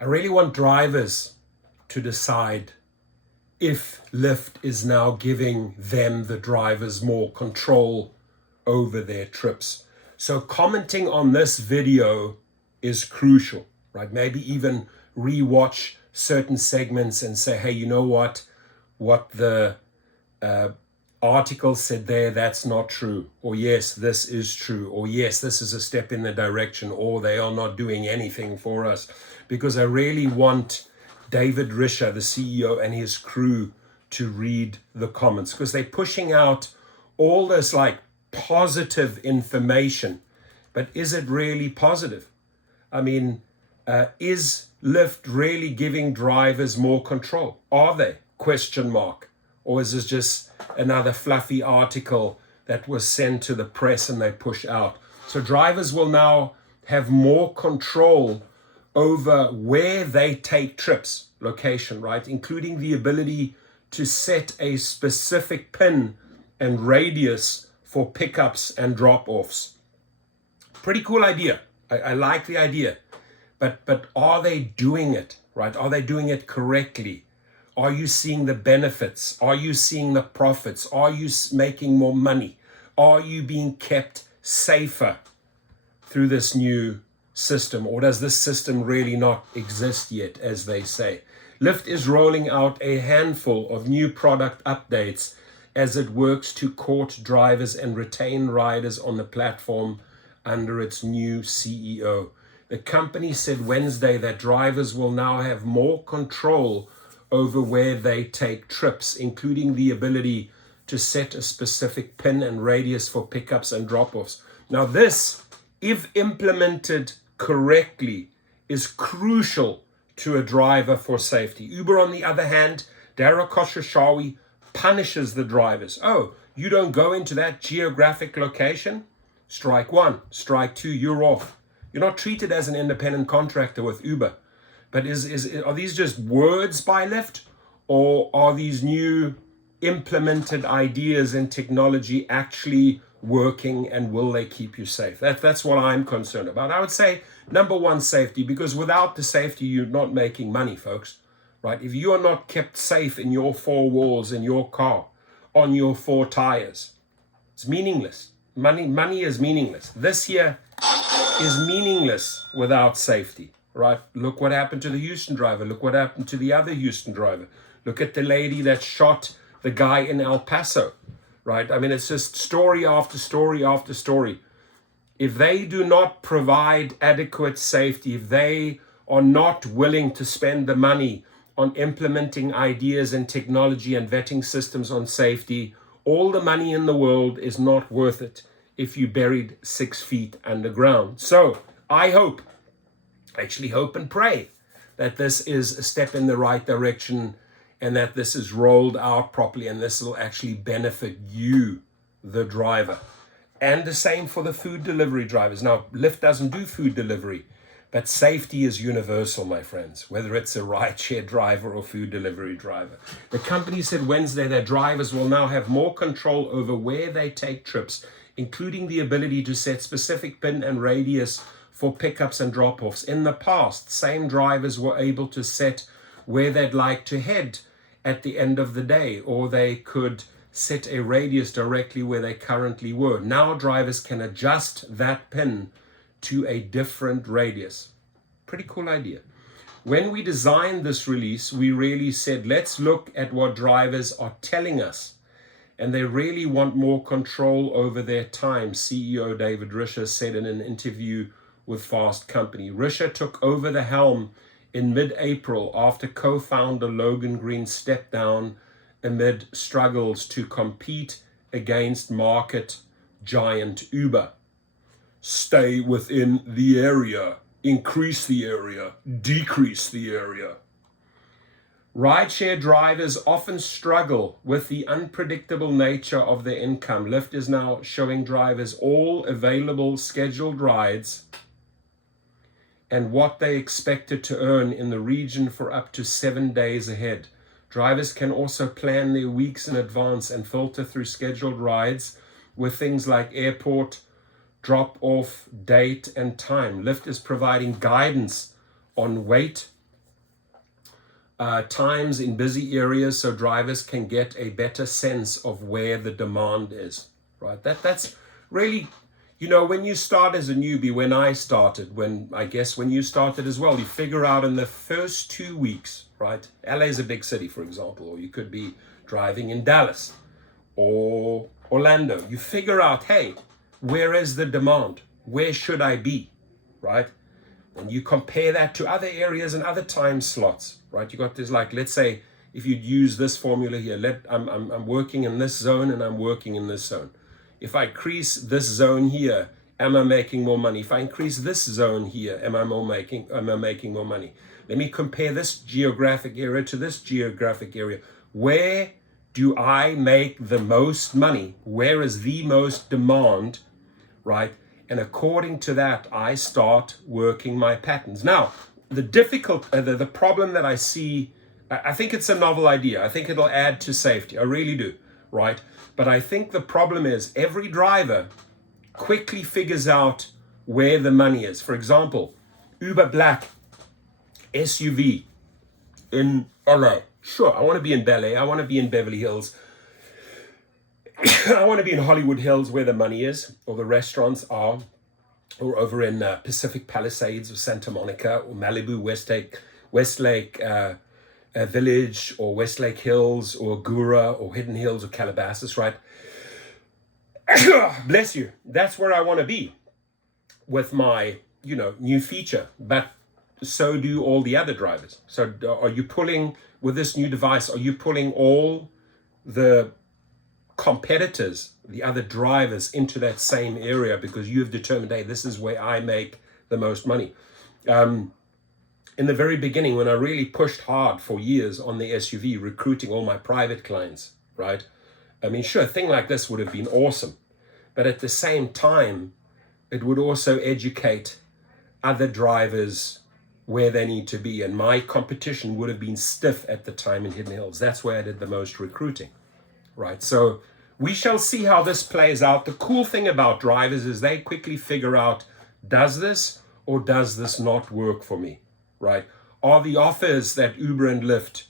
I really want drivers to decide if Lyft is now giving them, the drivers, more control over their trips. So commenting on this video is crucial, right? Maybe even rewatch certain segments and say, hey, you know what the article said there, that's not true. Or yes, this is true. Or yes, this is a step in the direction. Or they are not doing anything for us. Because I really want David Risher, the CEO, and his crew to read the comments, because they're pushing out all this like positive information. But is it really positive? I mean, is Lyft really giving drivers more control? Are they? Question mark. Or is this just another fluffy article that was sent to the press and they push out? So drivers will now have more control over where they take trips, location, right? Including the ability to set a specific pin and radius for pickups and drop-offs. Pretty cool idea. I like the idea. But are they doing it, right? Are they doing it correctly? Are you seeing the benefits? Are you seeing the profits? Are you making more money? Are you being kept safer through this new system? Or does this system really not exist yet, as they say? Lyft is rolling out a handful of new product updates as it works to court drivers and retain riders on the platform under its new CEO. The company said Wednesday that drivers will now have more control over where they take trips, including the ability to set a specific pin and radius for pickups and drop-offs. Now this, if implemented correctly, is crucial to a driver for safety. Uber, on the other hand, Dara Khosrowshahi, punishes the drivers. Oh, you don't go into that geographic location? Strike one. Strike two, you're off. You're not treated as an independent contractor with Uber. But are these just words by Lyft? Or are these new implemented ideas and technology actually working, and will they keep you safe? That's what I'm concerned about. I would say, number one, safety, because without the safety, you're not making money, folks, right? If you are not kept safe in your four walls, in your car, on your four tires, it's meaningless. Money is meaningless. This here is meaningless without safety, right? Look what happened to the Houston driver. Look what happened to the other Houston driver. Look at the lady that shot the guy in El Paso, right? I mean, it's just story after story after story. If they do not provide adequate safety, if they are not willing to spend the money on implementing ideas and technology and vetting systems on safety, all the money in the world is not worth it if you buried 6 feet underground. So I actually hope and pray that this is a step in the right direction and that this is rolled out properly, and this will actually benefit you, the driver. And the same for the food delivery drivers. Now, Lyft doesn't do food delivery, but safety is universal, my friends, whether it's a rideshare driver or food delivery driver. The company said Wednesday that drivers will now have more control over where they take trips, including the ability to set specific pin and radius for pickups and drop-offs. In the past, same drivers were able to set where they'd like to head at the end of the day, or they could set a radius directly where they currently were. Now drivers can adjust that pin to a different radius. Pretty cool idea. When we designed this release, we really said, let's look at what drivers are telling us. And they really want more control over their time, CEO David Risher said in an interview with Fast Company. Risher took over the helm in mid-April after co-founder Logan Green stepped down amid struggles to compete against market giant Uber. Stay within the area, increase the area, decrease the area. Rideshare drivers often struggle with the unpredictable nature of their income. Lyft is now showing drivers all available scheduled rides and what they expected to earn in the region for up to 7 days ahead. Drivers can also plan their weeks in advance and filter through scheduled rides with things like airport, drop-off, date, and time. Lyft is providing guidance on weight times in busy areas so drivers can get a better sense of where the demand is, right? That's really, when you start as a newbie, when you started as well, you figure out in the first 2 weeks, right? LA is a big city, for example, or you could be driving in Dallas or Orlando. You figure out, hey, where is the demand? Where should I be, right? And you compare that to other areas and other time slots, right? You got this, like, let's say, if you'd use this formula here, I'm working in this zone and I'm working in this zone. If I increase this zone here, am I making more money? If I increase this zone here, am I making more money? Let me compare this geographic area to this geographic area. Where do I make the most money? Where is the most demand, right? And according to that, I start working my patterns. Now, the problem that I see, I think it's a novel idea. I think it'll add to safety. I really do, right? But I think the problem is every driver quickly figures out where the money is. For example, Uber Black SUV in LA. Sure, I want to be in Bel Air. I want to be in Beverly Hills. I want to be in Hollywood Hills where the money is, or the restaurants are, or over in Pacific Palisades or Santa Monica or Malibu, Westlake Village or Westlake Hills or Gura or Hidden Hills or Calabasas, right? Bless you. That's where I want to be with my, new feature. But so do all the other drivers. So are you pulling, with this new device, are you pulling all the competitors, the other drivers, into that same area because you've determined, hey, this is where I make the most money? In the very beginning, when I really pushed hard for years on the SUV, recruiting all my private clients, right? I mean, sure, a thing like this would have been awesome. But at the same time, it would also educate other drivers where they need to be. And my competition would have been stiff at the time in Hidden Hills. That's where I did the most recruiting, right? So we shall see how this plays out. The cool thing about drivers is they quickly figure out, does this or does this not work for me, right? Are the offers that Uber and Lyft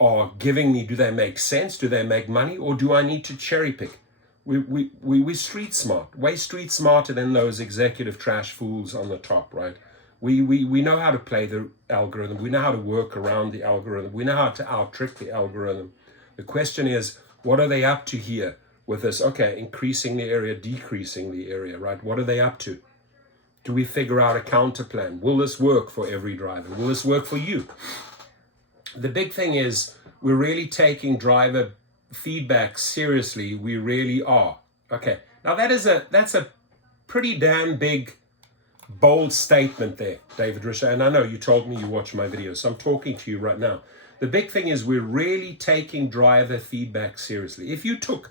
are giving me, do they make sense? Do they make money? Or do I need to cherry pick? We street smart, way street smarter than those executive trash fools on the top, right? We know how to play the algorithm. We know how to work around the algorithm. We know how to out-trick the algorithm. The question is, what are they up to here with this? Okay, increasing the area, decreasing the area, right? What are they up to? Do we figure out a counter plan? Will this work for every driver? Will this work for you? The big thing is we're really taking driver feedback seriously. We really are. Okay, now that's a pretty damn big, bold statement there, David Risher. And I know you told me you watch my videos, so I'm talking to you right now. The big thing is we're really taking driver feedback seriously. If you took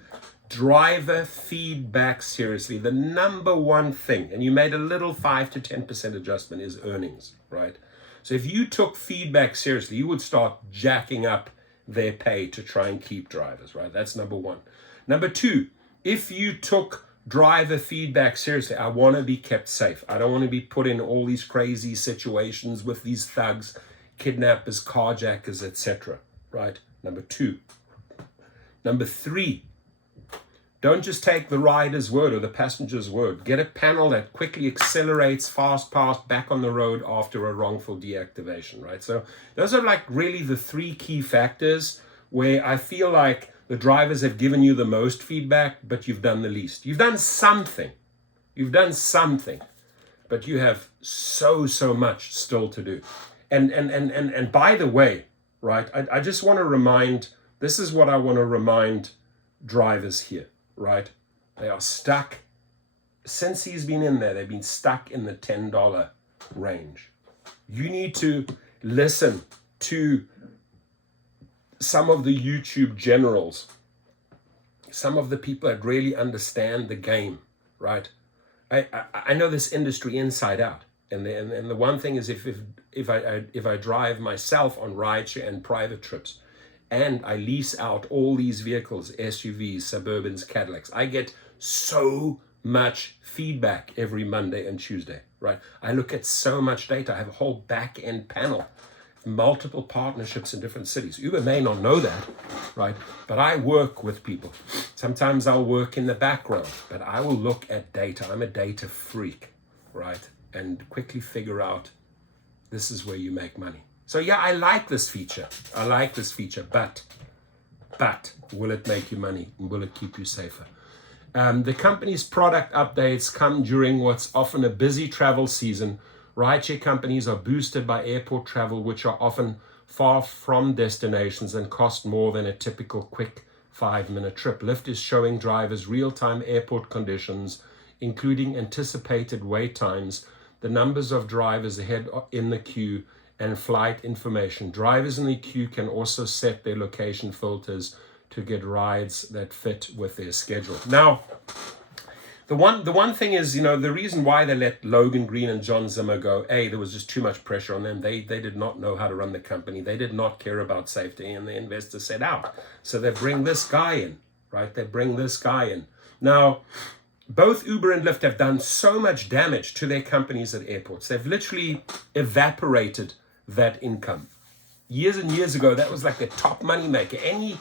driver feedback seriously, the number one thing, and you made a little 5 to 10% adjustment, is earnings, right? So if you took feedback seriously, you would start jacking up their pay to try and keep drivers, right? That's number one. Number two, if you took driver feedback seriously, I want to be kept safe. I don't want to be put in all these crazy situations with these thugs, kidnappers, carjackers, etc., right? Number two. Number three, don't just take the rider's word or the passenger's word. Get a panel that quickly accelerates fast past back on the road after a wrongful deactivation, right? So those are like really the three key factors where I feel like the drivers have given you the most feedback, but you've done the least. You've done something. You've done something, but you have so much still to do. And by the way, right, I just want to remind, this is what I want to remind drivers here, right? They are stuck. Since he's been in there, they've been stuck in the $10 range. You need to listen to some of the YouTube generals, some of the people that really understand the game, right? I know this industry inside out. And the one thing is if I drive myself on rideshare and private trips, and I lease out all these vehicles, SUVs, Suburbans, Cadillacs, I get so much feedback every Monday and Tuesday, right? I look at so much data. I have a whole back-end panel multiple partnerships in different cities. Uber may not know that, right? But I work with people. Sometimes I'll work in the background, but I will look at data. I'm a data freak, right? And quickly figure out this is where you make money. So yeah, I like this feature. But will it make you money? And will it keep you safer? The company's product updates come during what's often a busy travel season. Rideshare companies are boosted by airport travel, which are often far from destinations and cost more than a typical quick 5-minute trip. Lyft is showing drivers real-time airport conditions, including anticipated wait times, the numbers of drivers ahead in the queue, and flight information. Drivers in the queue can also set their location filters to get rides that fit with their schedule. Now, the one thing is, the reason why they let Logan Green and John Zimmer go, there was just too much pressure on them. They did not know how to run the company. They did not care about safety, and the investors said out. So they bring this guy in, right? They bring this guy in. Now, both Uber and Lyft have done so much damage to their companies at airports. They've literally evaporated that income. Years and years ago, that was like the top money maker. Any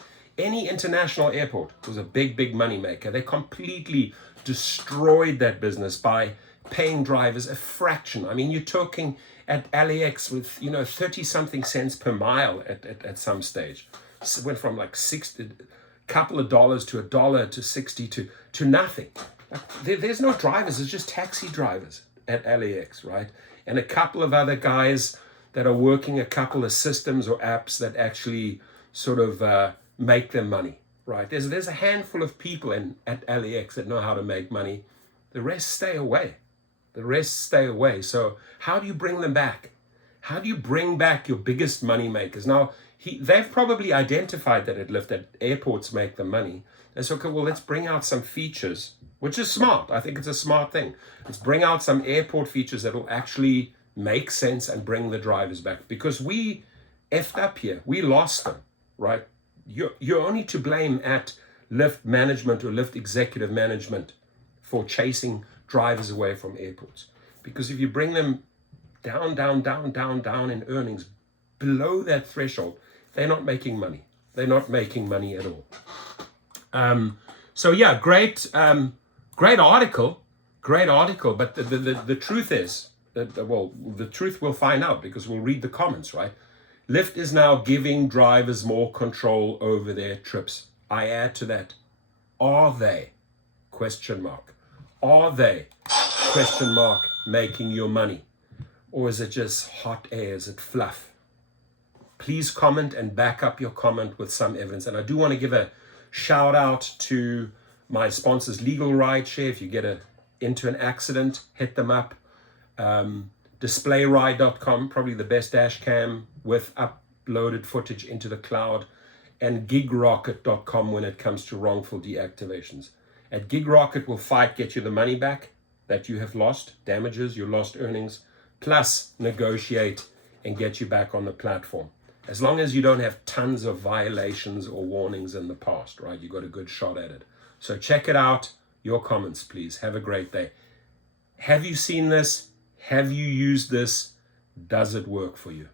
international airport was a big money maker. They completely destroyed that business by paying drivers a fraction. I mean, you're talking at LAX with 30 something cents per mile at some stage. So it went from like $60, couple of dollars to $1 to 60 to nothing. There's no drivers, it's just taxi drivers at LAX, right? And a couple of other guys that are working a couple of systems or apps that actually sort of make them money, right? There's a handful of people at LAX that know how to make money. The rest stay away. So how do you bring them back? How do you bring back your biggest money makers? Now, they've probably identified that at Lyft that airports make them money. They said, okay, well, let's bring out some features, which is smart. I think it's a smart thing. Let's bring out some airport features that will actually make sense and bring the drivers back. Because we effed up here. We lost them, right? You're only to blame at Lyft management or Lyft executive management for chasing drivers away from airports. Because if you bring them down in earnings, below that threshold, they're not making money. They're not making money at all. So yeah, great article. But the truth is, the truth we'll find out because we'll read the comments, right? Lyft is now giving drivers more control over their trips. I add to that, are they? Question mark. Are they? Question mark. Making your money? Or is it just hot air? Is it fluff? Please comment and back up your comment with some evidence. And I do want to give a shout out to my sponsors, Legal Rideshare. If you get into an accident, hit them up. DisplayRide.com, probably the best dash cam with uploaded footage into the cloud, and GigRocket.com when it comes to wrongful deactivations. At GigRocket, we'll get you the money back that you have lost, damages, your lost earnings, plus negotiate and get you back on the platform. As long as you don't have tons of violations or warnings in the past, right? You got a good shot at it. So check it out. Your comments, please. Have a great day. Have you seen this? Have you used this? Does it work for you?